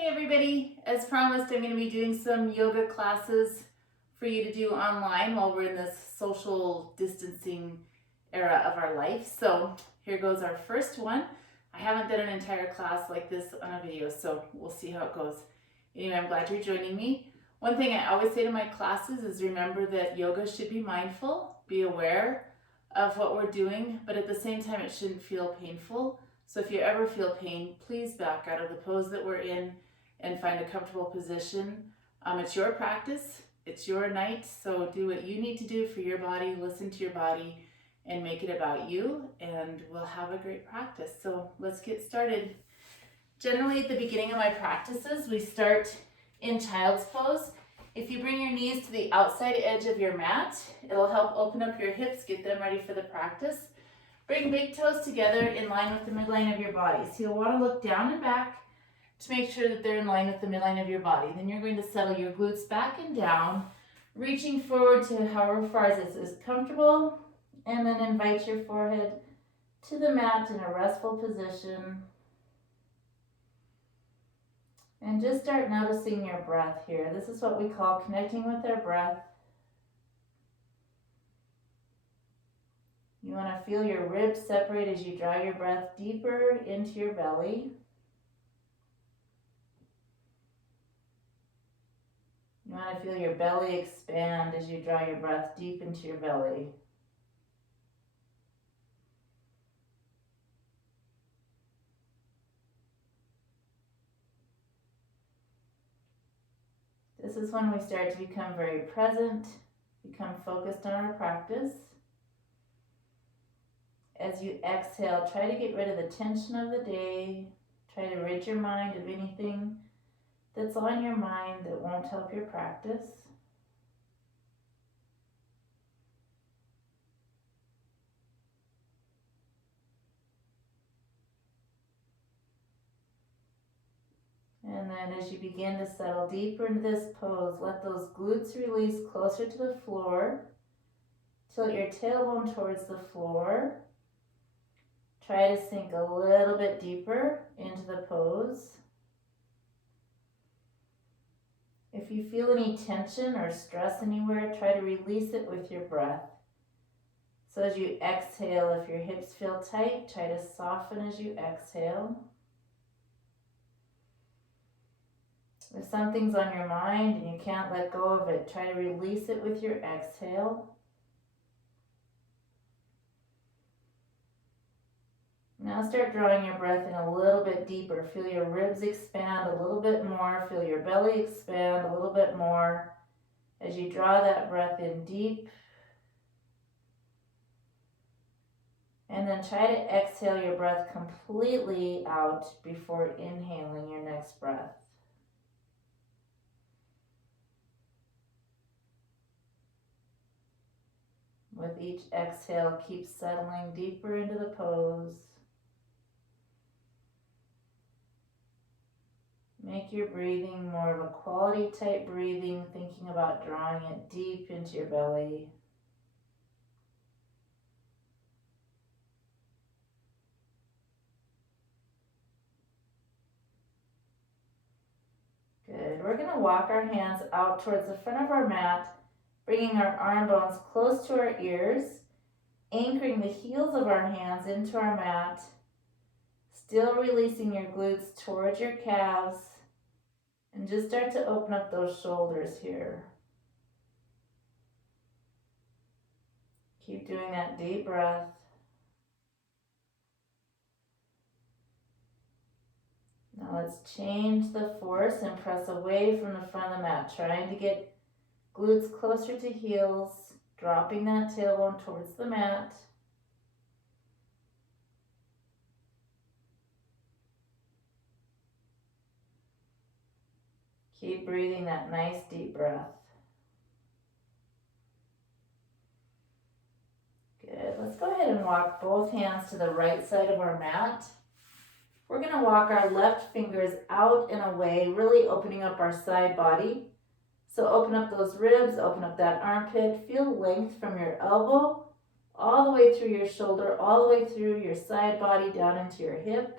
Hey everybody, as promised, I'm going to be doing some yoga classes for you to do online while we're in this social distancing era of our life. So here goes our first one. I haven't done an entire class like this on a video, so we'll see how it goes. Anyway, I'm glad you're joining me. One thing I always say to my classes is remember that yoga should be mindful, be aware of what we're doing, but at the same time it shouldn't feel painful. So if you ever feel pain, please back out of the pose that we're in and find a comfortable position. It's your practice, it's your night, so do what you need to do for your body, listen to your body, and make it about you, and we'll have a great practice. So let's get started. Generally at the beginning of my practices, we start in child's pose. If you bring your knees to the outside edge of your mat, it'll help open up your hips, get them ready for the practice. Bring big toes together in line with the midline of your body. So you'll want to look down and back to make sure that they're in line with the midline of your body. Then you're going to settle your glutes back and down, reaching forward to however far this is comfortable, and then invite your forehead to the mat in a restful position. And just start noticing your breath here. This is what we call connecting with our breath. You want to feel your ribs separate as you draw your breath deeper into your belly. You want to feel your belly expand as you draw your breath deep into your belly. This is when we start to become very present, become focused on our practice. As you exhale, try to get rid of the tension of the day. Try to rid your mind of anything that's on your mind that won't help your practice. And then as you begin to settle deeper into this pose, let those glutes release closer to the floor. Tilt your tailbone towards the floor. Try to sink a little bit deeper into the pose. If you feel any tension or stress anywhere, try to release it with your breath. So as you exhale, if your hips feel tight, try to soften as you exhale. If something's on your mind and you can't let go of it, try to release it with your exhale. Now start drawing your breath in a little bit deeper. Feel your ribs expand a little bit more. Feel your belly expand a little bit more as you draw that breath in deep. And then try to exhale your breath completely out before inhaling your next breath. With each exhale, keep settling deeper into the pose. Make your breathing more of a quality type breathing, thinking about drawing it deep into your belly. Good. We're going to walk our hands out towards the front of our mat, bringing our arm bones close to our ears, anchoring the heels of our hands into our mat, still releasing your glutes towards your calves, and just start to open up those shoulders here. Keep doing that deep breath. Now let's change the force and press away from the front of the mat, trying to get glutes closer to heels, dropping that tailbone towards the mat. Keep breathing that nice deep breath. Good. Let's go ahead and walk both hands to the right side of our mat. We're going to walk our left fingers out and away, really opening up our side body. So open up those ribs, open up that armpit, feel length from your elbow all the way through your shoulder, all the way through your side body down into your hip.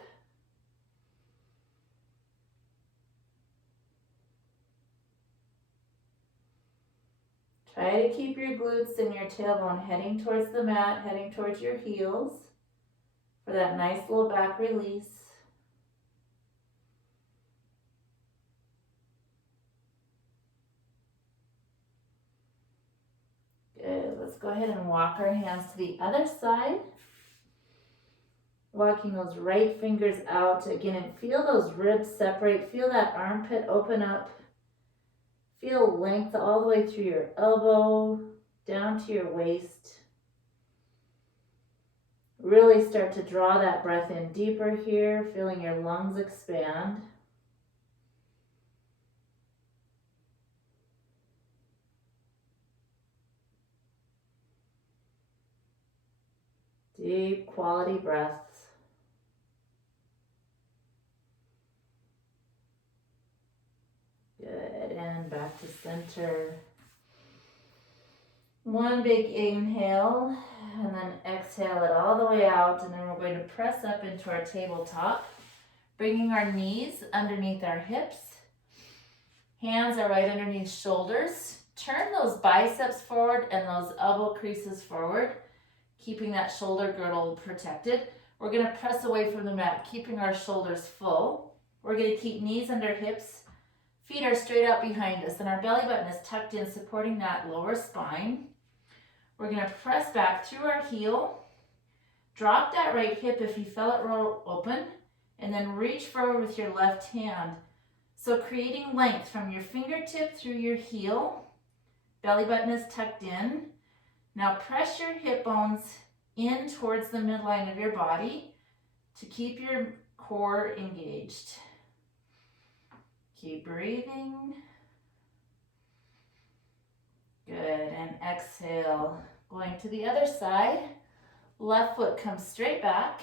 Try to keep your glutes and your tailbone heading towards the mat, heading towards your heels for that nice little back release. Good. Let's go ahead and walk our hands to the other side. Walking those right fingers out again, and feel those ribs separate. Feel that armpit open up. Feel length all the way through your elbow, down to your waist. Really start to draw that breath in deeper here, feeling your lungs expand. Deep quality breaths. Good, and back to center. One big inhale, and then exhale it all the way out, and then we're going to press up into our tabletop, bringing our knees underneath our hips. Hands are right underneath shoulders. Turn those biceps forward and those elbow creases forward, keeping that shoulder girdle protected. We're going to press away from the mat, keeping our shoulders full. We're going to keep knees under hips. Feet are straight out behind us, and our belly button is tucked in, supporting that lower spine. We're going to press back through our heel. Drop that right hip if you felt it roll open, and then reach forward with your left hand. So creating length from your fingertip through your heel. Belly button is tucked in. Now press your hip bones in towards the midline of your body to keep your core engaged. Keep breathing. Good, and exhale. Going to the other side. Left foot comes straight back.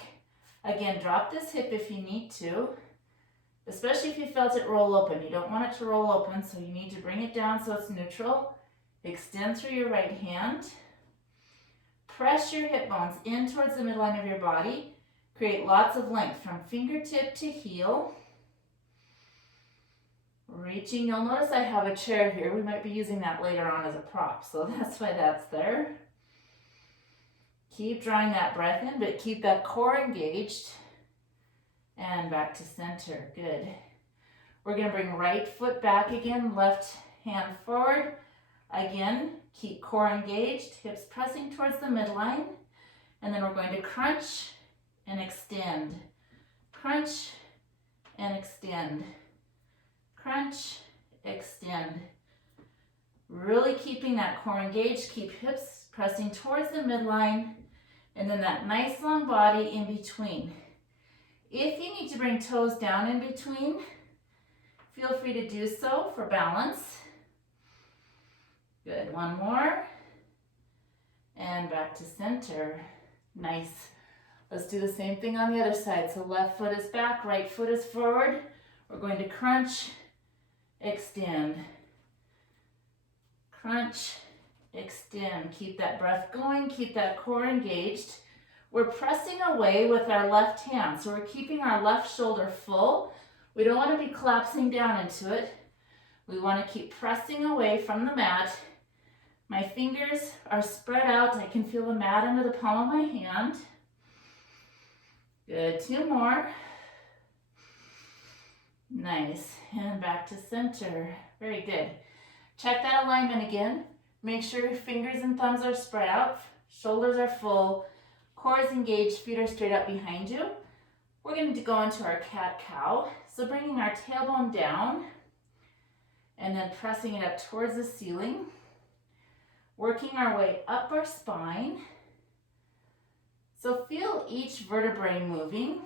Again, drop this hip if you need to, especially if you felt it roll open. You don't want it to roll open, so you need to bring it down so it's neutral. Extend through your right hand. Press your hip bones in towards the midline of your body. Create lots of length from fingertip to heel. Reaching, you'll notice I have a chair here. We might be using that later on as a prop, so that's why that's there. Keep drawing that breath in, but keep that core engaged. And back to center. Good. We're going to bring right foot back again, left hand forward. Again, keep core engaged, hips pressing towards the midline. And then we're going to crunch and extend. Crunch and extend. Crunch, extend. Really keeping that core engaged. Keep hips pressing towards the midline. And then that nice long body in between. If you need to bring toes down in between, feel free to do so for balance. Good, one more. And back to center. Nice. Let's do the same thing on the other side. So left foot is back, right foot is forward. We're going to crunch, extend. Crunch, extend. Keep that breath going, keep that core engaged. We're pressing away with our left hand, so we're keeping our left shoulder full. We don't want to be collapsing down into it. We want to keep pressing away from the mat. My fingers are spread out. I can feel the mat under the palm of my hand. Good, two more. Nice, and back to center. Very good. Check that alignment again. Make sure your fingers and thumbs are spread out. Shoulders are full. Core is engaged, feet are straight up behind you. We're going to go into our cat-cow. So bringing our tailbone down and then pressing it up towards the ceiling. Working our way up our spine. So feel each vertebrae moving.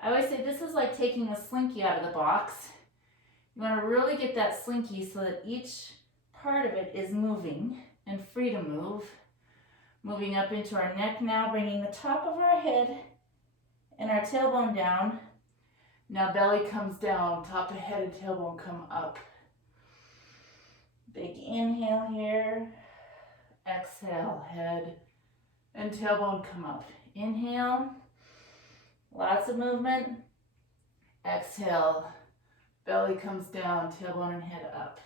I always say this is like taking a slinky out of the box. You want to really get that slinky so that each part of it is moving and free to move. Moving up into our neck now, bringing the top of our head and our tailbone down. Now belly comes down, top of head and tailbone come up. Big inhale here. Exhale, head and tailbone come up. Inhale, lots of movement. Exhale, belly comes down, tailbone and head up.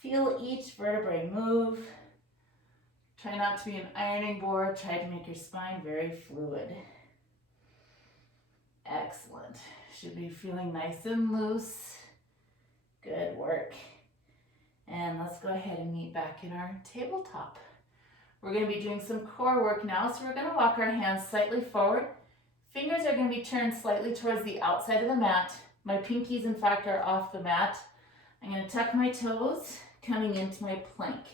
Feel each vertebrae move. Try not to be an ironing board. Try to make your spine very fluid. Excellent. Should be feeling nice and loose. Good work. And let's go ahead and meet back in our tabletop. We're going to be doing some core work now, so we're going to walk our hands slightly forward. Fingers are going to be turned slightly towards the outside of the mat. My pinkies, in fact, are off the mat. I'm going to tuck my toes, coming into my plank.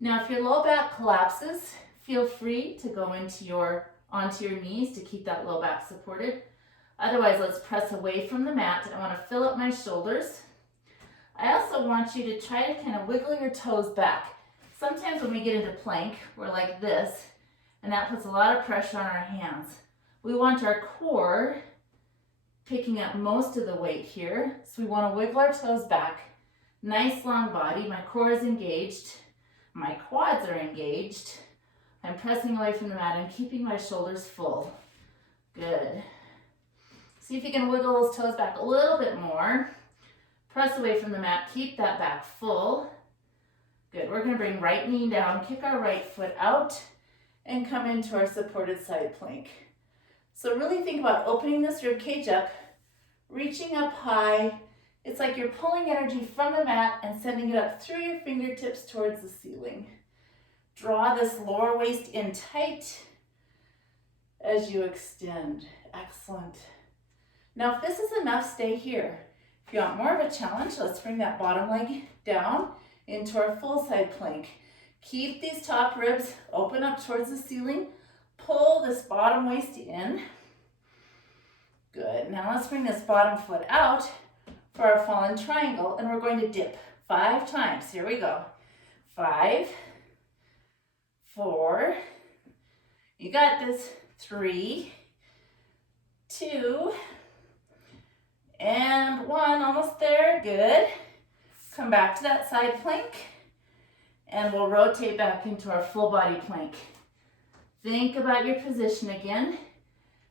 Now, if your low back collapses, feel free to go onto your knees to keep that low back supported. Otherwise, let's press away from the mat. I want to fill up my shoulders. I also want you to try to kind of wiggle your toes back. Sometimes when we get into plank, we're like this, and that puts a lot of pressure on our hands. We want our core picking up most of the weight here, so we want to wiggle our toes back. Nice long body, my core is engaged, my quads are engaged. I'm pressing away from the mat and keeping my shoulders full. Good. See if you can wiggle those toes back a little bit more. Press away from the mat, keep that back full. Good, we're gonna bring right knee down, kick our right foot out, and come into our supported side plank. So really think about opening this rib cage up, reaching up high. It's like you're pulling energy from the mat and sending it up through your fingertips towards the ceiling. Draw this lower waist in tight as you extend. Excellent. Now, if this is enough, stay here. If you want more of a challenge, let's bring that bottom leg down into our full side plank. Keep these top ribs open up towards the ceiling. Pull this bottom waist in. Good. Now let's bring this bottom foot out for our fallen triangle, and we're going to dip 5 times. Here we go. 5, 4, you got this. 3, 2, and 1, almost there. Good. Come back to that side plank, and we'll rotate back into our full body plank. Think about your position again.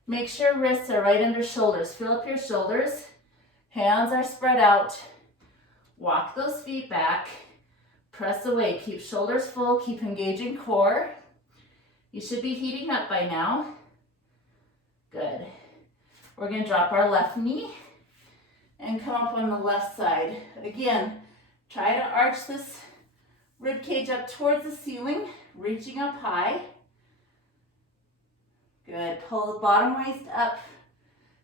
Make sure wrists are right under shoulders. Fill up your shoulders. Hands are spread out. Walk those feet back. Press away. Keep shoulders full. Keep engaging core. You should be heating up by now. Good. We're going to drop our left knee and come up on the left side. Again, try to arch this rib cage up towards the ceiling, reaching up high. Good. Pull the bottom waist up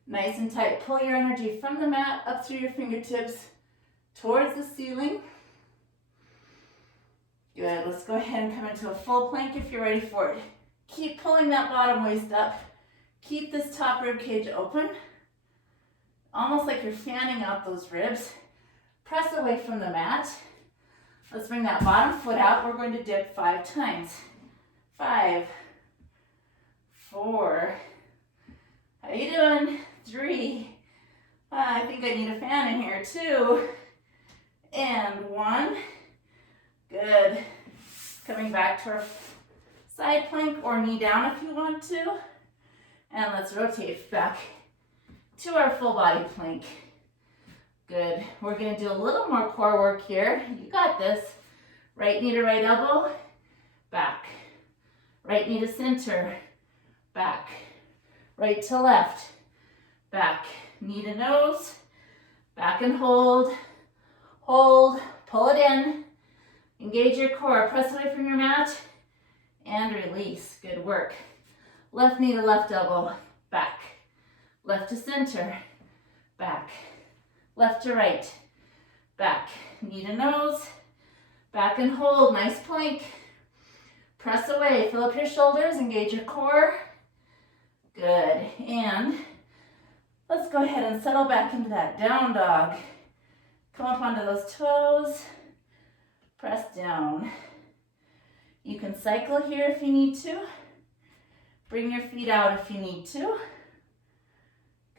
nice and tight. Pull your energy from the mat up through your fingertips towards the ceiling. Good. Let's go ahead and come into a full plank if you're ready for it. Keep pulling that bottom waist up. Keep this top rib cage open, almost like you're fanning out those ribs. Press away from the mat. Let's bring that bottom foot out. We're going to dip 5 times. 5, 4, how you doing? 3, I think I need a fan in here. 2, and 1. Good. Coming back to our side plank or knee down if you want to. And let's rotate back to our full body plank. Good. We're going to do a little more core work here. You got this. Right knee to right elbow, back. Right knee to center, back. Right to left, back. Knee to nose, back and hold. Hold, pull it in. Engage your core. Press away from your mat and release. Good work. Left knee to left elbow, back. Left to center, back. Left to right, back. Knee to nose, back and hold. Nice plank. Press away. Fill up your shoulders. Engage your core. Good. And let's go ahead and settle back into that down dog. Come up onto those toes. Press down. You can cycle here if you need to. Bring your feet out if you need to.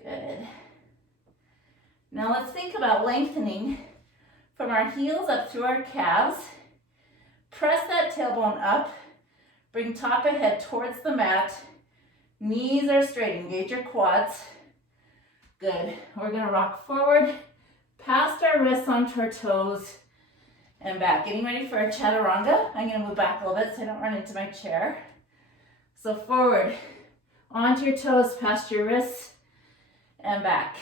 Good. Now let's think about lengthening from our heels up through our calves. Press that tailbone up. Bring top of head towards the mat. Knees are straight. Engage your quads. Good. We're going to rock forward, past our wrists onto our toes, and back. Getting ready for a chaturanga. I'm going to move back a little bit so I don't run into my chair. So forward, onto your toes, past your wrists, and back.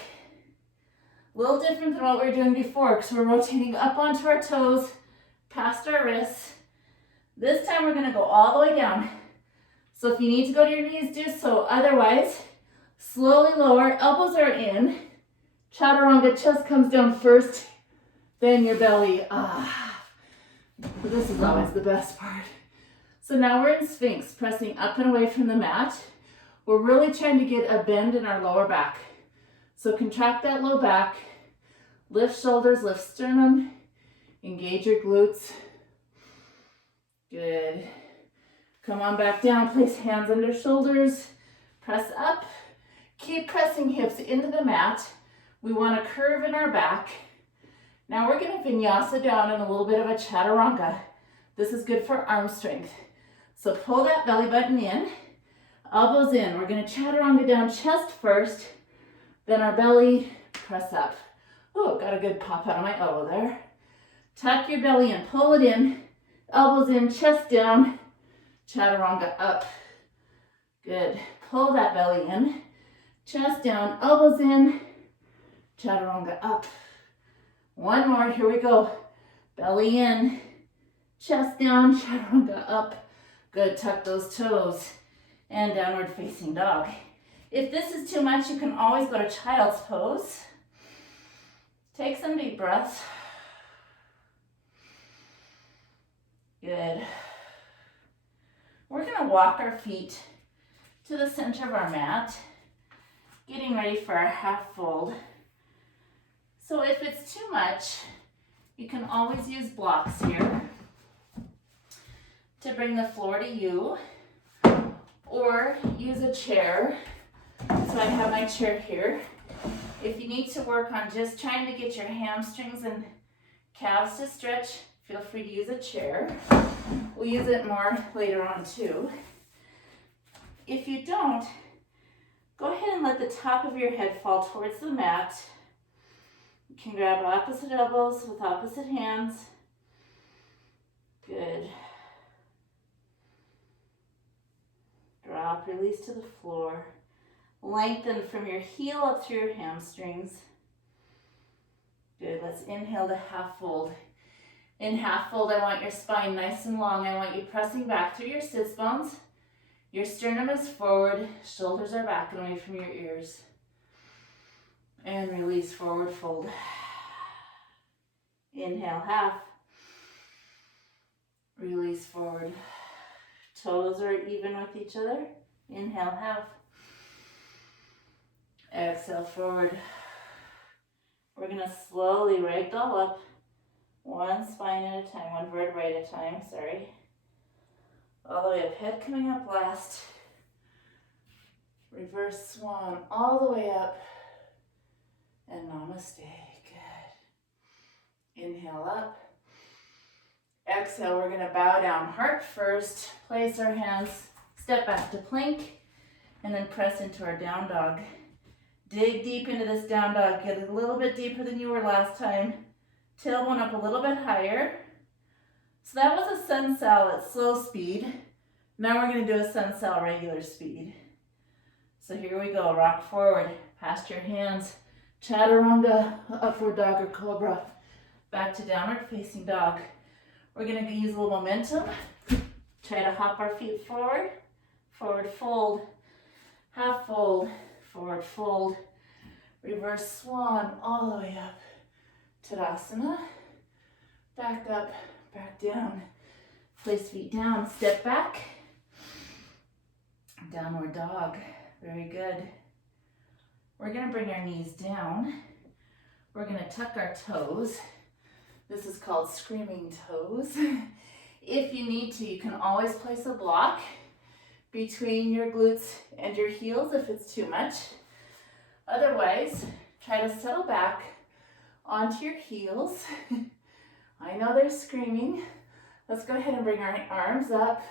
A little different than what we were doing before because we're rotating up onto our toes, past our wrists. This time we're going to go all the way down. So if you need to go to your knees, do so. Otherwise, slowly lower, elbows are in. Chaturanga, chest comes down first, then your belly. But this is always the best part. So now we're in Sphinx, pressing up and away from the mat. We're really trying to get a bend in our lower back. So contract that low back, lift shoulders, lift sternum, engage your glutes. Good. Come on back down, place hands under shoulders, press up. Keep pressing hips into the mat. We want a curve in our back. Now we're going to vinyasa down in a little bit of a chaturanga. This is good for arm strength. So pull that belly button in, elbows in. We're going to chaturanga down chest first, then our belly, press up. Oh, got a good pop out of my elbow there. Tuck your belly in, pull it in, elbows in, chest down, chaturanga up. Good. Pull that belly in, chest down, elbows in, chaturanga up. One more, here we go. Belly in, chest down, chaturanga up. Good, tuck those toes. And downward facing dog. If this is too much, you can always go to child's pose. Take some deep breaths. Good. We're gonna walk our feet to the center of our mat, getting ready for our half fold. So if it's too much, you can always use blocks here to bring the floor to you, or use a chair. So I have my chair here. If you need to work on just trying to get your hamstrings and calves to stretch, feel free to use a chair. We'll use it more later on too. If you don't, go ahead and let the top of your head fall towards the mat. You can grab opposite elbows with opposite hands. Good. Drop, release to the floor. Lengthen from your heel up through your hamstrings. Good, let's inhale to half fold. In half fold, I want your spine nice and long. I want you pressing back through your sits bones. Your sternum is forward, shoulders are back and away from your ears. And release, forward fold. Inhale, half. Release, forward. Toes are even with each other. Inhale, half. Exhale, forward. We're going to slowly ragdoll up, one spine at a time, one vertebrae at a time, sorry. All the way up, head coming up last. Reverse swan all the way up. And namaste, good. Inhale up. Exhale, we're going to bow down, heart first. Place our hands, step back to plank, and then press into our down dog. Dig deep into this down dog. Get a little bit deeper than you were last time. Tailbone up a little bit higher. So that was a sun sal at slow speed. Now we're going to do a sun sal regular speed. So here we go. Rock forward, past your hands. Chaturanga, upward dog or cobra. Back to downward facing dog. We're going to use a little momentum. Try to hop our feet forward. Forward fold. Half fold. Forward fold. Reverse swan all the way up. Tadasana. Back up, back down. Place feet down, step back. Downward dog. Very good. We're going to bring our knees down. We're going to tuck our toes. This is called screaming toes. If you need to, you can always place a block between your glutes and your heels if it's too much. Otherwise, try to settle back onto your heels. I know they're screaming. Let's go ahead and bring our arms up.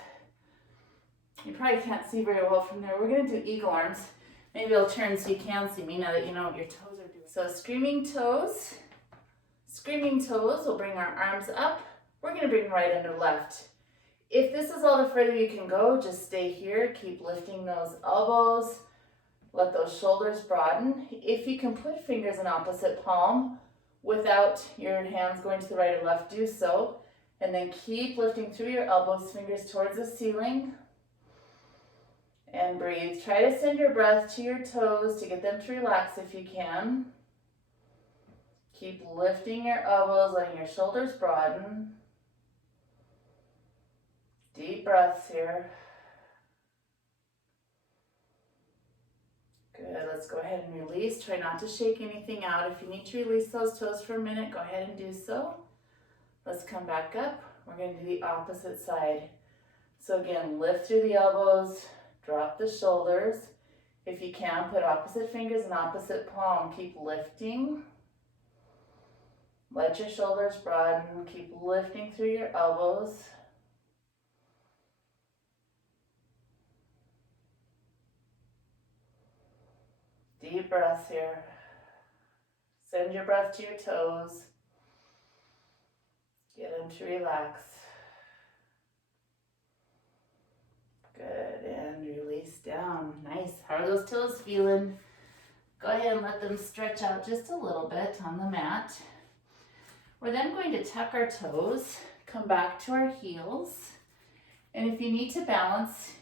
You probably can't see very well from there. We're going to do eagle arms. Maybe I'll turn so you can see me now that you know what your toes are doing. So screaming toes. Screaming toes, we'll bring our arms up, We're going to bring right under left. If this is all the further you can go, just stay here. Keep lifting those elbows. Let those shoulders broaden. If you can put fingers in opposite palm without your hands going to the right or left, do so. And then keep lifting through your elbows, fingers towards the ceiling. And breathe. Try to send your breath to your toes to get them to relax if you can. Keep lifting your elbows, letting your shoulders broaden. Deep breaths here. Good, let's go ahead and release. Try not to shake anything out. If you need to release those toes for a minute, go ahead and do so. Let's come back up. We're going to do the opposite side. So again, lift through the elbows, drop the shoulders. If you can, put opposite fingers in opposite palm. Keep lifting. Let your shoulders broaden. Keep lifting through your elbows. Deep breaths here. Send your breath to your toes. Get them to relax. Good, and release down. Nice. How are those toes feeling? Go ahead and let them stretch out just a little bit on the mat. We're then going to tuck our toes, come back to our heels. And if you need to balance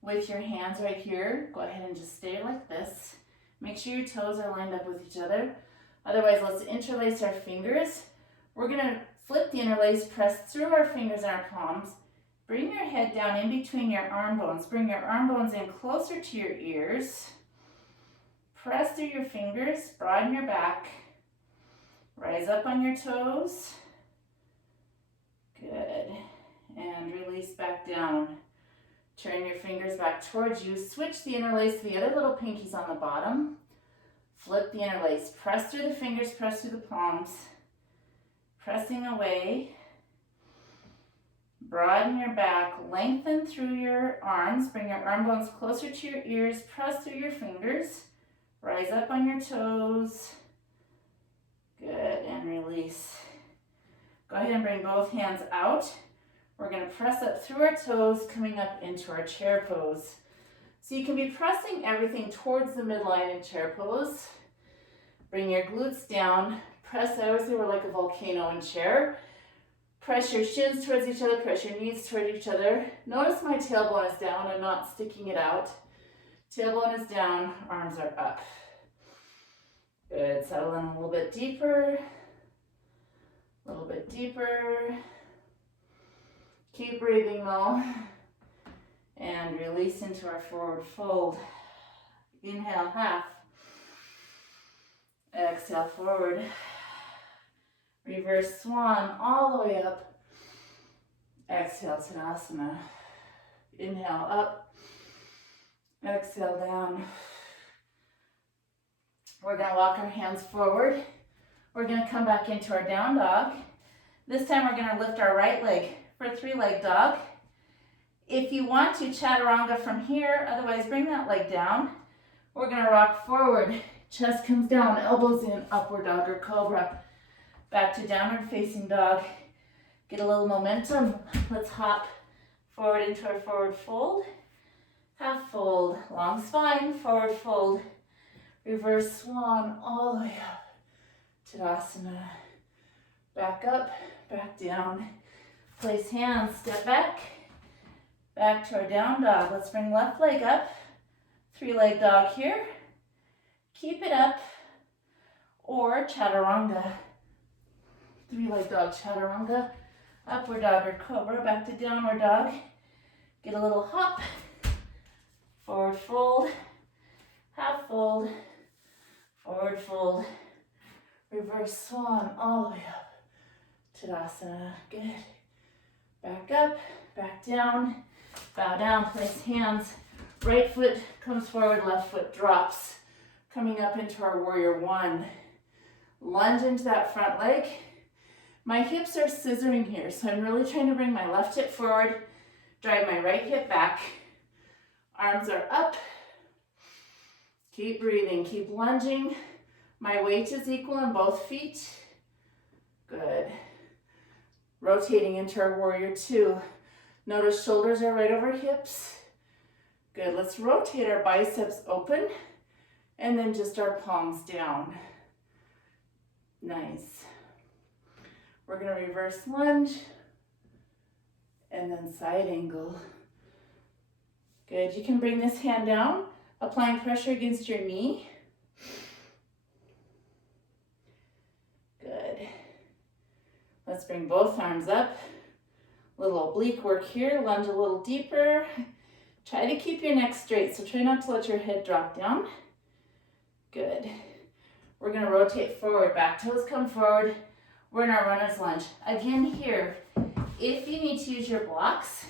with your hands right here, go ahead and just stay like this. Make sure your toes are lined up with each other. Otherwise, let's interlace our fingers. We're going to flip the interlace, press through our fingers and our palms. Bring your head down in between your arm bones. Bring your arm bones in closer to your ears. Press through your fingers, broaden your back. Rise up on your toes. Good. And release back down. Turn your fingers back towards you. Switch the interlace to the other little pinkies on the bottom. Flip the interlace. Press through the fingers, press through the palms. Pressing away. Broaden your back. Lengthen through your arms. Bring your arm bones closer to your ears. Press through your fingers. Rise up on your toes. Good. And release. Go ahead and bring both hands out. We're going to press up through our toes, coming up into our chair pose. So you can be pressing everything towards the midline in chair pose. Bring your glutes down. Press, I always say we're like a volcano in chair. Press your shins towards each other, press your knees towards each other. Notice my tailbone is down, I'm not sticking it out. Tailbone is down, arms are up. Good, settle in a little bit deeper. A little bit deeper. Keep breathing though. And release into our forward fold. Inhale, half. Exhale, forward. Reverse swan all the way up. Exhale, Tadasana. Inhale, up. Exhale, down. We're going to walk our hands forward. We're going to come back into our down dog. This time we're going to lift our right leg for a three-leg dog. If you want to, chaturanga from here, otherwise bring that leg down. We're going to rock forward. Chest comes down, elbows in, upward dog or cobra. Back to downward facing dog. Get a little momentum. Let's hop forward into our forward fold. Half fold, long spine, forward fold. Reverse swan all the way up. Tadasana. Back up, back down. Place hands, step back. Back to our down dog. Let's bring left leg up. Three-leg dog here. Keep it up. Or chaturanga. Three-leg dog, chaturanga. Upward dog or cobra. Back to downward dog. Get a little hop. Forward fold. Half fold. Forward fold. Reverse swan all the way up. Tadasana. Good. Back up. Back down. Bow down. Place hands. Right foot comes forward. Left foot drops. Coming up into our warrior one. Lunge into that front leg. My hips are scissoring here, so I'm really trying to bring my left hip forward, drive my right hip back. Arms are up. Keep breathing, keep lunging. My weight is equal on both feet. Good. Rotating into our warrior two. Notice shoulders are right over hips. Good, let's rotate our biceps open and then just our palms down. Nice. We're gonna reverse lunge and then side angle. Good, you can bring this hand down, applying pressure against your knee. Good. Let's bring both arms up. Little oblique work here, lunge a little deeper. Try to keep your neck straight, so try not to let your head drop down. Good. We're gonna rotate forward, back toes come forward. We're in our runner's lunge. Again here, if you need to use your blocks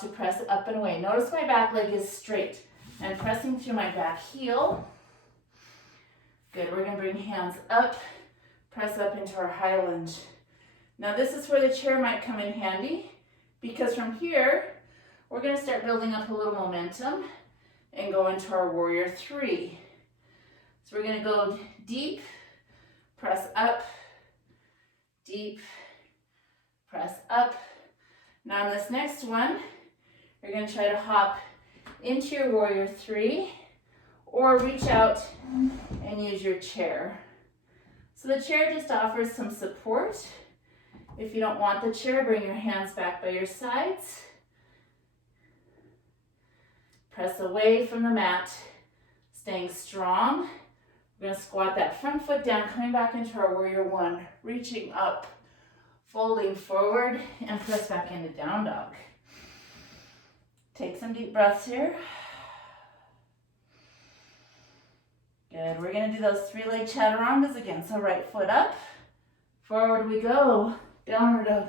to press up and away. Notice my back leg is straight. I'm pressing through my back heel. Good, we're gonna bring hands up, press up into our high lunge. Now this is where the chair might come in handy, because from here, we're gonna start building up a little momentum and go into our warrior three. So we're gonna go deep, press up, deep, press up. Now on this next one, you're gonna try to hop into your warrior three or reach out and use your chair. So the chair just offers some support. If you don't want the chair, bring your hands back by your sides. Press away from the mat, staying strong. We're gonna squat that front foot down, coming back into our warrior one, reaching up, folding forward, and press back into down dog. Take some deep breaths here. Good, we're gonna do those three-leg chaturangas again. So right foot up, forward we go, downward dog,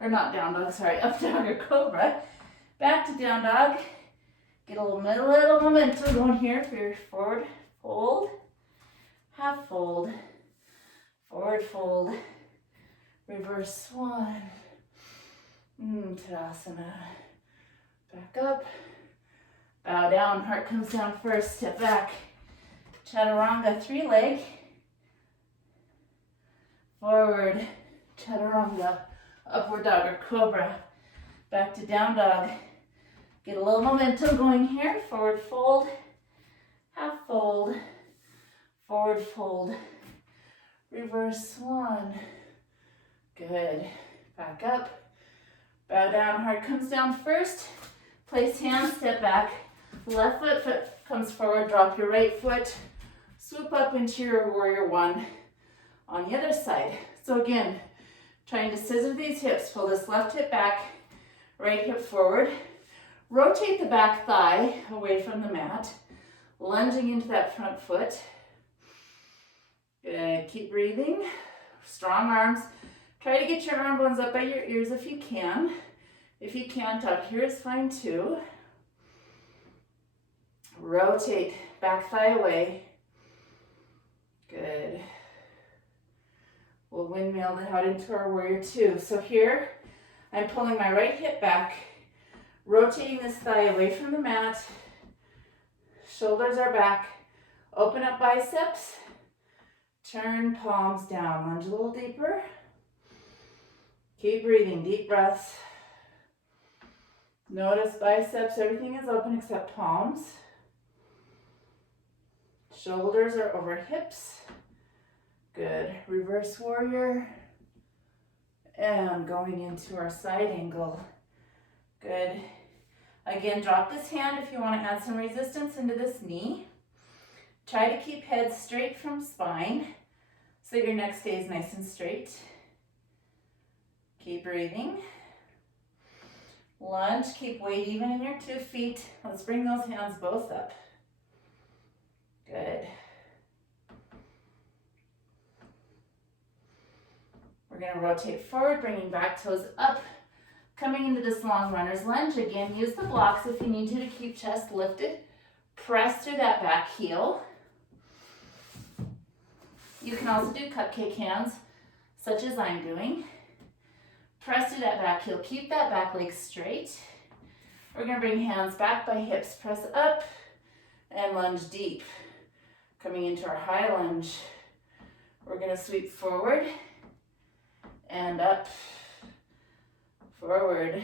or not down dog, sorry, up dog or cobra. Back to down dog. Get a little momentum going here for your forward fold, half fold, forward fold, reverse one, Tadasana. Back up, bow down, heart comes down first, step back. Chaturanga, three leg, forward, chaturanga, upward dog or cobra, back to down dog. Get a little momentum going here, forward fold, half fold, forward fold, reverse one. Good, back up, bow down, heart comes down first, place hands, step back, left foot comes forward, drop your right foot, swoop up into your warrior one on the other side. So again, trying to scissor these hips, pull this left hip back, right hip forward, rotate the back thigh away from the mat, lunging into that front foot. Good, keep breathing, strong arms. Try to get your arm bones up by your ears if you can. If you can't, up here is fine too. Rotate, back thigh away. Good. We'll windmill it out into our warrior two. So here, I'm pulling my right hip back, rotating this thigh away from the mat. Shoulders are back. Open up biceps. Turn palms down. Lunge a little deeper. Keep breathing, deep breaths. Notice biceps, everything is open except palms. Shoulders are over hips. Good. Reverse warrior. And going into our side angle. Good. Again, drop this hand if you want to add some resistance into this knee. Try to keep head straight from spine so your neck stays nice and straight. Keep breathing. Lunge, keep weight even in your 2 feet. Let's bring those hands both up. Good. We're going to rotate forward, bringing back toes up. Coming into this long runner's lunge. Again, use the blocks if you need to keep chest lifted. Press through that back heel. You can also do cupcake hands, such as I'm doing. Press through that back heel. Keep that back leg straight. We're going to bring hands back by hips. Press up and lunge deep. Coming into our high lunge. We're going to sweep forward and up, forward,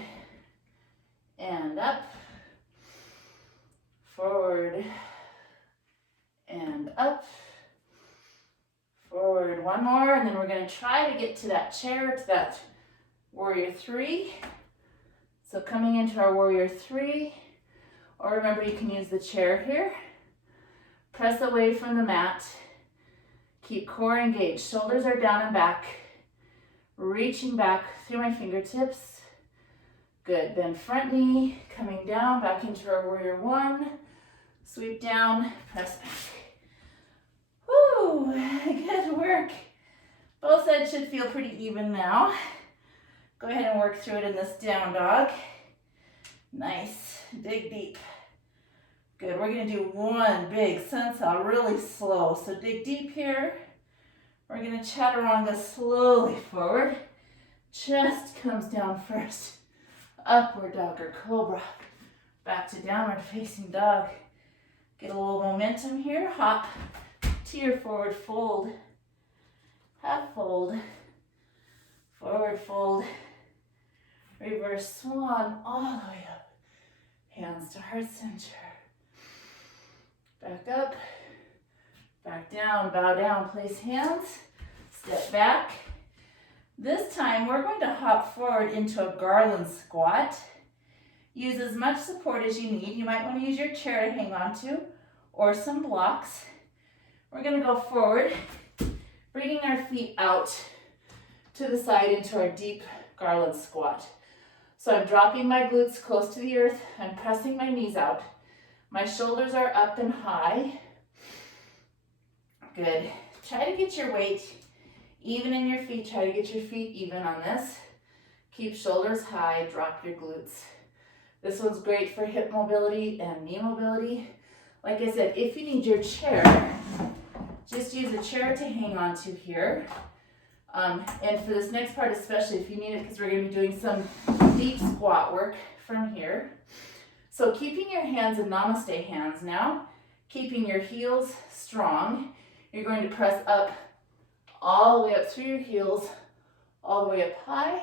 and up, forward, and up, forward. One more, and then we're going to try to get to that chair, to that warrior three. So coming into our warrior three, or remember you can use the chair here. Press away from the mat. Keep core engaged. Shoulders are down and back. Reaching back through my fingertips. Good. Then front knee coming down back into our warrior one. Sweep down, press back. Woo! Good work. Both sides should feel pretty even now. Go ahead and work through it in this down dog. Nice. Dig deep. Good. We're going to do one big sun saw really slow. So dig deep here. We're going to chaturanga slowly forward. Chest comes down first. Upward dog or cobra. Back to downward facing dog. Get a little momentum here. Hop to your forward fold. Half fold. Forward fold. Reverse swan all the way up. Hands to heart center. Back up. Back down. Bow down. Place hands. Step back. This time we're going to hop forward into a garland squat. Use as much support as you need. You might want to use your chair to hang on to or some blocks. We're going to go forward, bringing our feet out to the side into our deep garland squat. So I'm dropping my glutes close to the earth. I'm pressing my knees out. My shoulders are up and high. Good. Try to get your weight even in your feet. Try to get your feet even on this. Keep shoulders high. Drop your glutes. This one's great for hip mobility and knee mobility. Like I said, if you need your chair, just use a chair to hang on to here. And for this next part especially, if you need it, because we're going to be doing some deep squat work from here. So keeping your hands in namaste hands now, keeping your heels strong, you're going to press up all the way up through your heels, all the way up high,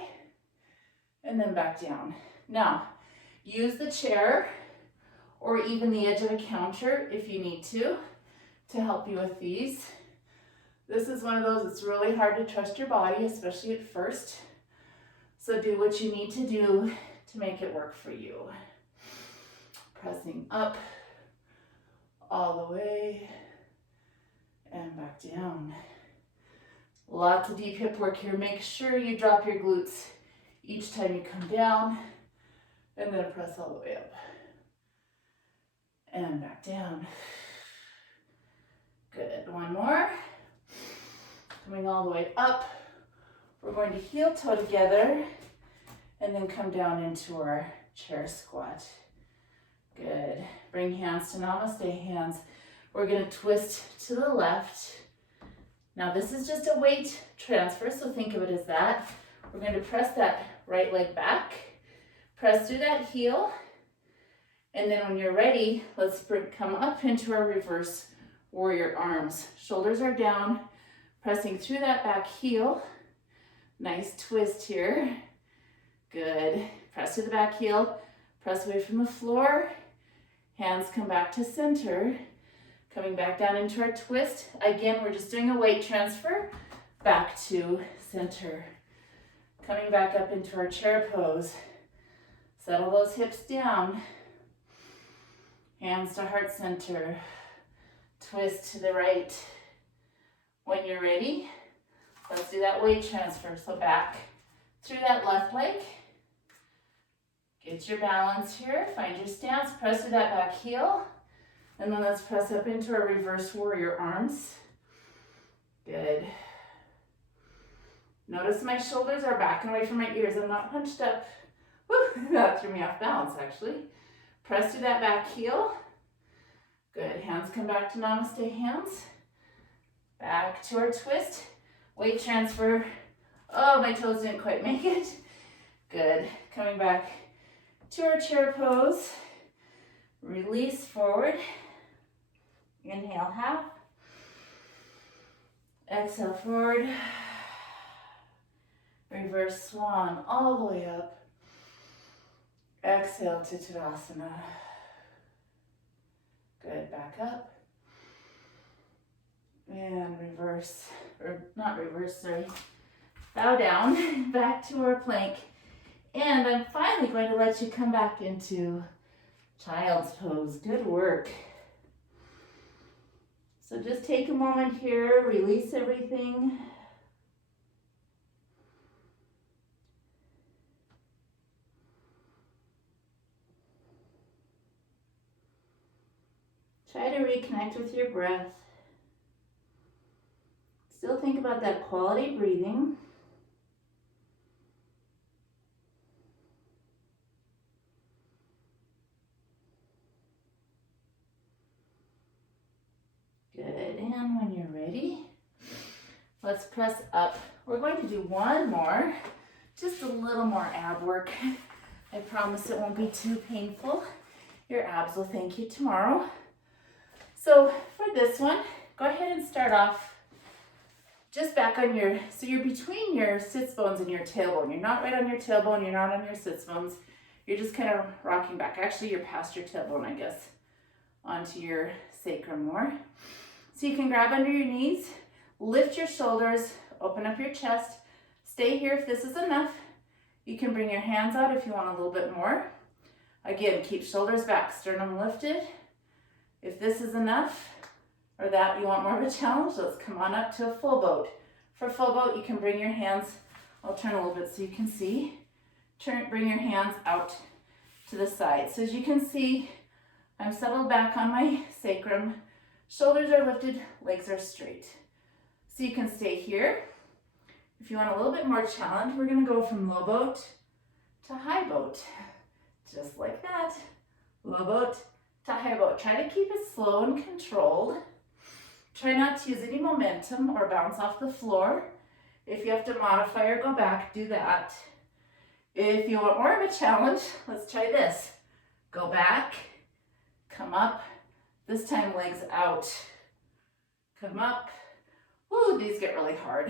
and then back down. Now, use the chair or even the edge of a counter if you need to help you with these. This is one of those, it's really hard to trust your body, especially at first. So do what you need to do to make it work for you. Pressing up all the way and back down. Lots of deep hip work here. Make sure you drop your glutes each time you come down, and then press all the way up and back down. Good. One more. Coming all the way up. We're going to heel toe together and then come down into our chair squat. Good. Bring hands to namaste hands. We're going to twist to the left. Now this is just a weight transfer, so think of it as that. We're going to press that right leg back. Press through that heel. And then when you're ready, let's come up into our reverse warrior arms. Shoulders are down, pressing through that back heel. Nice twist here. Good. Press through the back heel. Press away from the floor. Hands come back to center. Coming back down into our twist. Again, we're just doing a weight transfer back to center. Coming back up into our chair pose. Settle those hips down. Hands to heart center. Twist to the right. When you're ready, let's do that weight transfer. So back through that left leg. Get your balance here. Find your stance. Press through that back heel. And then let's press up into our reverse warrior arms. Good. Notice my shoulders are back and away from my ears. I'm not hunched up. Woo, that threw me off balance actually. Press through that back heel. Good. Hands come back to namaste hands. Back to our twist. Weight transfer. Oh, my toes didn't quite make it. Good. Coming back to our chair pose. Release forward. Inhale half. Exhale forward. reverse swan all the way up. Exhale to Tadasana. Good, back up. And reverse, or not reverse, sorry. Bow down, back to our plank. And I'm finally going to let you come back into child's pose. Good work. So just take a moment here, release everything. Try to reconnect with your breath. Still think about that quality breathing. Good, and when you're ready, let's press up. We're going to do one more, just a little more ab work. I promise it won't be too painful. Your abs will thank you tomorrow. So for this one, go ahead and start off just back on your, so you're between your sits bones and your tailbone. You're not right on your tailbone, you're not on your sits bones. You're just kind of rocking back. Actually, you're past your tailbone, I guess, onto your sacrum more. So you can grab under your knees, lift your shoulders, open up your chest. Stay here if this is enough. You can bring your hands out if you want a little bit more. Again, keep shoulders back, sternum lifted. If this is enough, or that you want more of a challenge, let's come on up to a full boat. For full boat, you can bring your hands, I'll turn a little bit so you can see. Bring your hands out to the side. So as you can see, I'm settled back on my sacrum. Shoulders are lifted, legs are straight. So you can stay here. If you want a little bit more challenge, we're gonna go from low boat to high boat. Just like that. Low boat to high boat. Try to keep it slow and controlled. Try not to use any momentum or bounce off the floor. If you have to modify or go back, do that. If you want more of a challenge, let's try this. Go back, come up. This time legs out. Come up. Woo, these get really hard.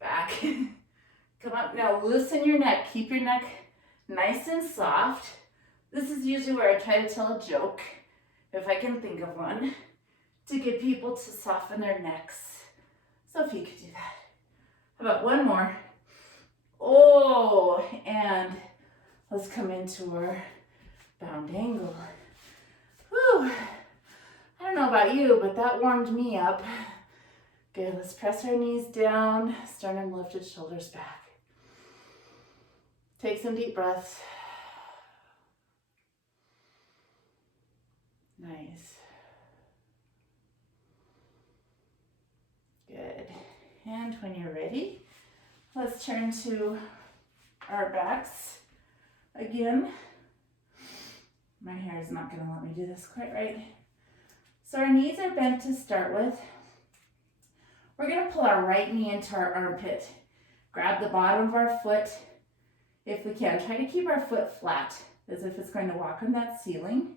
Back. Come up. Now loosen your neck. Keep your neck nice and soft. This is usually where I try to tell a joke, if I can think of one, to get people to soften their necks. So if you could do that. How about one more? Oh, and let's come into our bound angle. Whew. I don't know about you, but that warmed me up. Good, let's press our knees down, sternum lifted, shoulders back. Take some deep breaths. Nice. Good. And when you're ready, let's turn to our backs again. My hair is not going to let me do this quite right. So our knees are bent to start with. We're going to pull our right knee into our armpit. Grab the bottom of our foot. If we can, try to keep our foot flat as if it's going to walk on that ceiling.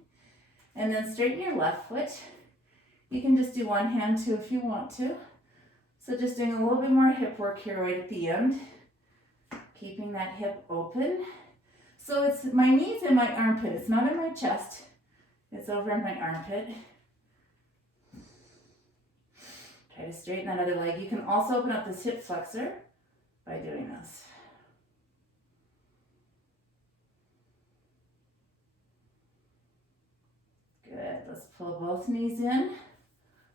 And then straighten your left foot. You can just do one hand too if you want to. So just doing a little bit more hip work here right at the end. Keeping that hip open. So it's my knees in my armpit. It's not in my chest. It's over in my armpit. Try to straighten that other leg. You can also open up this hip flexor by doing this. Good. Let's pull both knees in.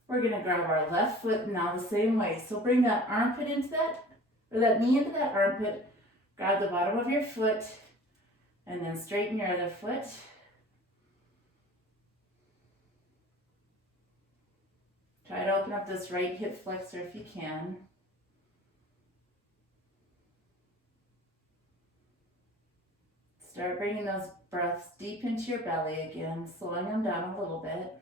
We're going to grab our left foot now the same way. So bring that armpit into that, or that knee into that armpit. Grab the bottom of your foot and then straighten your other foot. Try to open up this right hip flexor if you can. Start bringing those breaths deep into your belly again, slowing them down a little bit.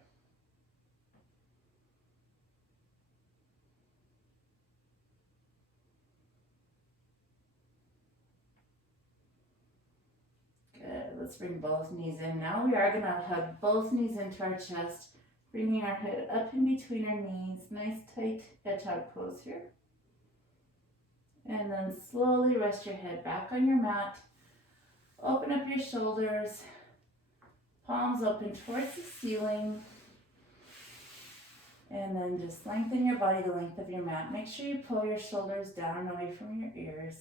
Good. Let's bring both knees in. Now we are going to hug both knees into our chest, bringing our head up in between our knees. Nice tight hedgehog pose here. And then slowly rest your head back on your mat. Open up your shoulders, palms open towards the ceiling. And then just lengthen your body the length of your mat. Make sure you pull your shoulders down and away from your ears.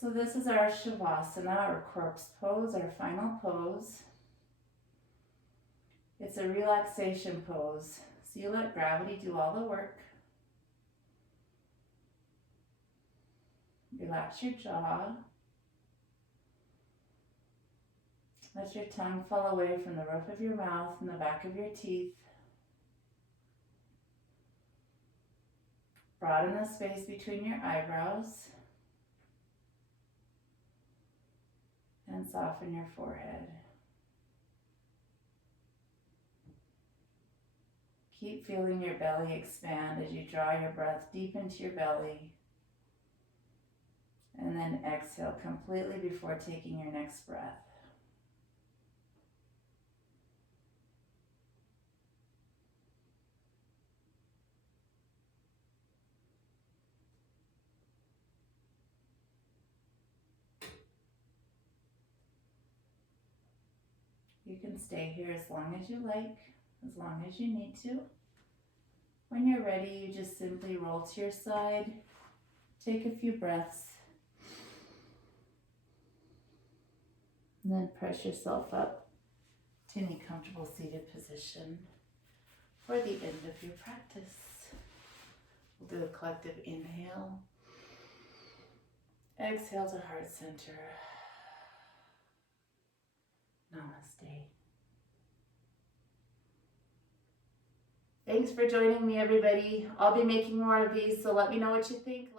So this is our Shavasana, or corpse pose, our final pose. It's a relaxation pose. So you let gravity do all the work. Relax your jaw. Let your tongue fall away from the roof of your mouth and the back of your teeth. Broaden the space between your eyebrows. And soften your forehead. Keep feeling your belly expand as you draw your breath deep into your belly. And then exhale completely before taking your next breath. You can stay here as long as you like, as long as you need to. When you're ready, you just simply roll to your side, take a few breaths, and then press yourself up to any comfortable seated position for the end of your practice. We'll do a collective inhale. Exhale to heart center. Namaste. Thanks for joining me, everybody. I'll be making more of these, so let me know what you think.